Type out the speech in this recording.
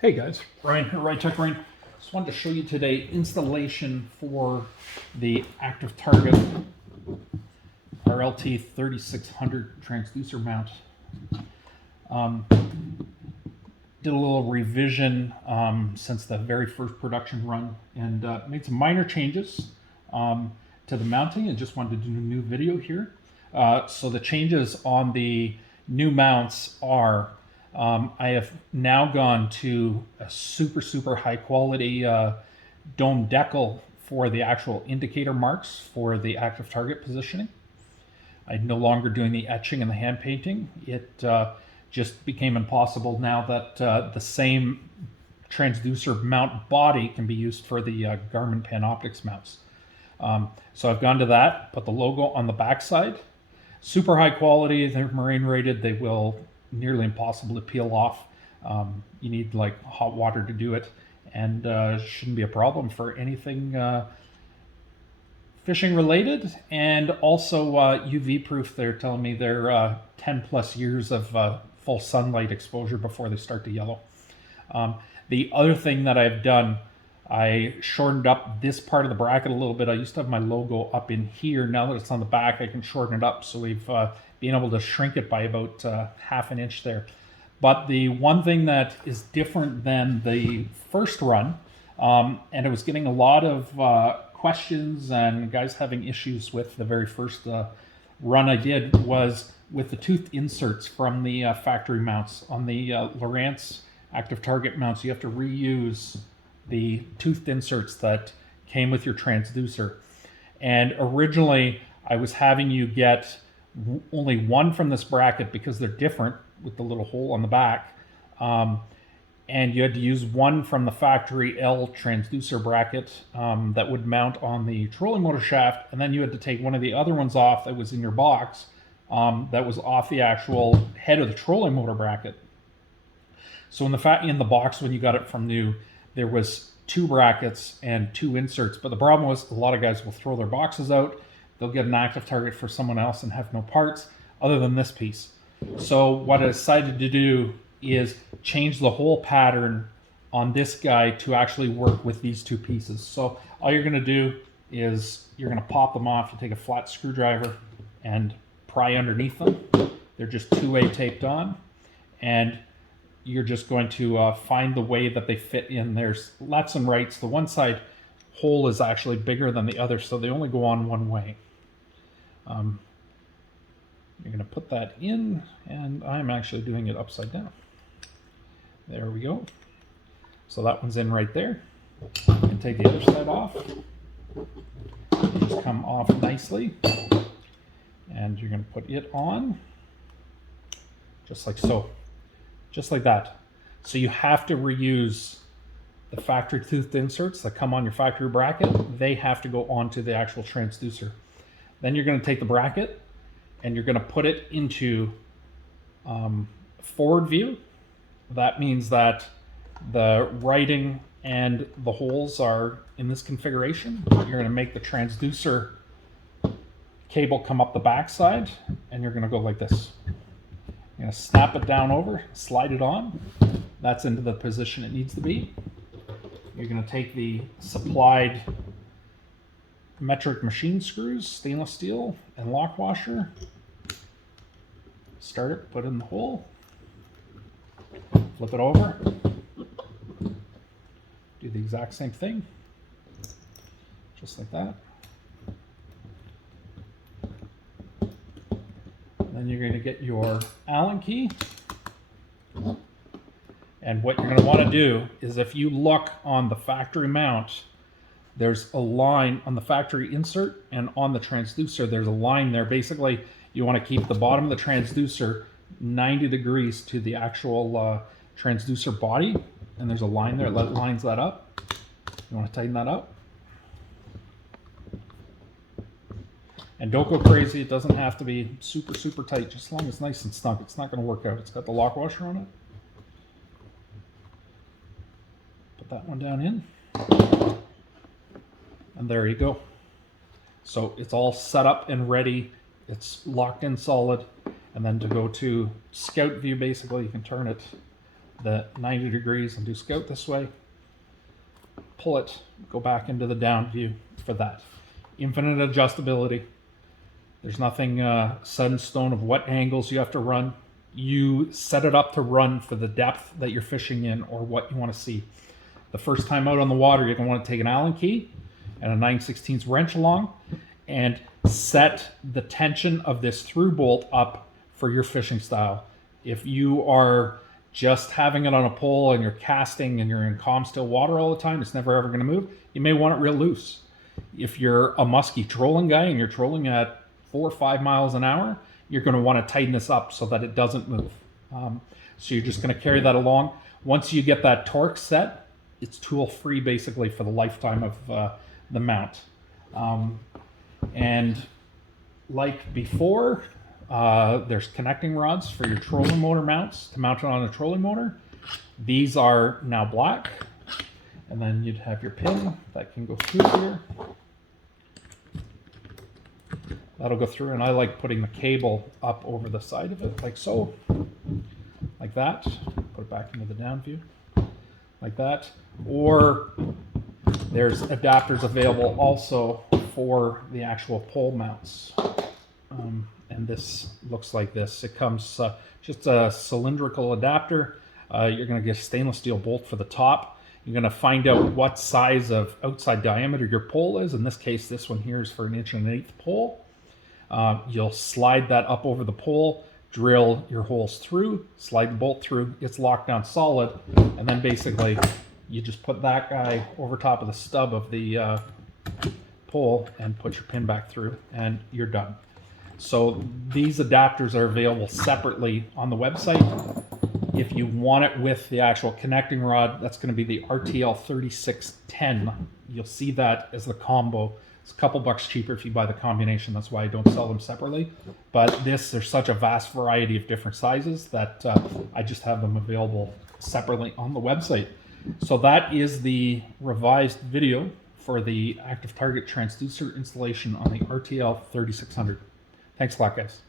Hey guys, Ryan here, Ryan. Just wanted to show you today installation for the ActiveTarget RLT3600 transducer mount. Did a little revision since the very first production run and made some minor changes to the mounting and just wanted to do a new video here. So the changes on the new mounts are I have now gone to a super high quality dome decal for the actual indicator marks for the ActiveTarget positioning. I'm no longer doing the etching and the hand painting. It just became impossible now that the same transducer mount body can be used for the Garmin Panoptix mounts. So I've gone to that, put the logo on the backside. Super high quality, they're marine rated, they will nearly impossible to peel off. You need like hot water to do it, and shouldn't be a problem for anything fishing related, and also UV proof. They're telling me they're 10 plus years of full sunlight exposure before they start to yellow. The other thing that I've done, I shortened up this part of the bracket a little bit. I used to have my logo up in here. Now that it's on the back, I can shorten it up. So we've been able to shrink it by about half an inch there. But the one thing that is different than the first run, and it was getting a lot of questions and guys having issues with the very first run I did, was with the tooth inserts from the factory mounts. On the Lowrance ActiveTarget mounts, you have to reuse the toothed inserts that came with your transducer. And originally I was having you get only one from this bracket because they're different with the little hole on the back. And you had to use one from the factory L transducer bracket that would mount on the trolling motor shaft. And then you had to take one of the other ones off that was in your box that was off the actual head of the trolling motor bracket. So in the box when you got it from new, there was 2 brackets and 2 inserts. But the problem was a lot of guys will throw their boxes out. They'll get an ActiveTarget for someone else and have no parts other than this piece. So what I decided to do is change the whole pattern on this guy to actually work with these 2 pieces. So all you're going to do is you're going to pop them off. You take a flat screwdriver and pry underneath them. They're just 2-way taped on, and you're just going to find the way that they fit in. There's lefts and rights. The one side hole is actually bigger than the other, so they only go on one way. You're going to put that in, and I'm actually doing it upside down. There we go. So that one's in right there. You can take the other side off. Just come off nicely, and you're going to put it on just like so. Just like that. So you have to reuse the factory toothed inserts that come on your factory bracket. They have to go onto the actual transducer. Then you're going to take the bracket and you're going to put it into forward view. That means that the writing and the holes are in this configuration. You're going to make the transducer cable come up the backside, and you're going to go like this. You're going to snap it down over, slide it on. That's into the position it needs to be. You're going to take the supplied metric machine screws, stainless steel, and lock washer. Start it, put it in the hole. Flip it over. Do the exact same thing. Just like that. Then you're going to get your Allen key. And what you're going to want to do is, if you look on the factory mount, there's a line on the factory insert and on the transducer, there's a line there. Basically, you want to keep the bottom of the transducer 90 degrees to the actual transducer body. And there's a line there that lines that up. You want to tighten that up. And don't go crazy. It doesn't have to be super tight, just as long as it's nice and snug. It's not going to work out. It's got the lock washer on it. Put that one down in. And there you go. So it's all set up and ready. It's locked in solid. And then to go to scout view, basically, you can turn it the 90 degrees and do scout this way. Pull it, go back into the down view for that. Infinite adjustability. There's nothing set in stone of what angles you have to run. You set it up to run for the depth that you're fishing in or what you want to see. The first time out on the water, you're going to want to take an Allen key and a 9/16 wrench along and set the tension of this through bolt up for your fishing style. If you are just having it on a pole and you're casting and you're in calm, still water all the time, it's never ever going to move, you may want it real loose. If you're a musky trolling guy and you're trolling at 4 or 5 miles an hour, you're going to want to tighten this up so that it doesn't move. So you're just going to carry that along. Once you get that torque set, it's tool free basically for the lifetime of the mount. And like before, there's connecting rods for your trolling motor mounts to mount it on a trolling motor. These are now black. And then you'd have your pin that can go through here. That'll go through, and I like putting the cable up over the side of it, like so. Like that. Put it back into the down view. Like that. Or there's adapters available also for the actual pole mounts. And this looks like this. It comes just a cylindrical adapter. You're going to get a stainless steel bolt for the top. You're going to find out what size of outside diameter your pole is. In this case, this one here is for 1 1/8" pole. You'll slide that up over the pole, drill your holes through, slide the bolt through, it's locked down solid, and then basically you just put that guy over top of the stub of the pole and put your pin back through, and you're done. So these adapters are available separately on the website. If you want it with the actual connecting rod, that's going to be the RTL3600. You'll see that as the combo. It's a couple bucks cheaper if you buy the combination. That's why I don't sell them separately. But there's such a vast variety of different sizes that I just have them available separately on the website. So that is the revised video for the ActiveTarget transducer installation on the RTL3600. Thanks a lot, guys.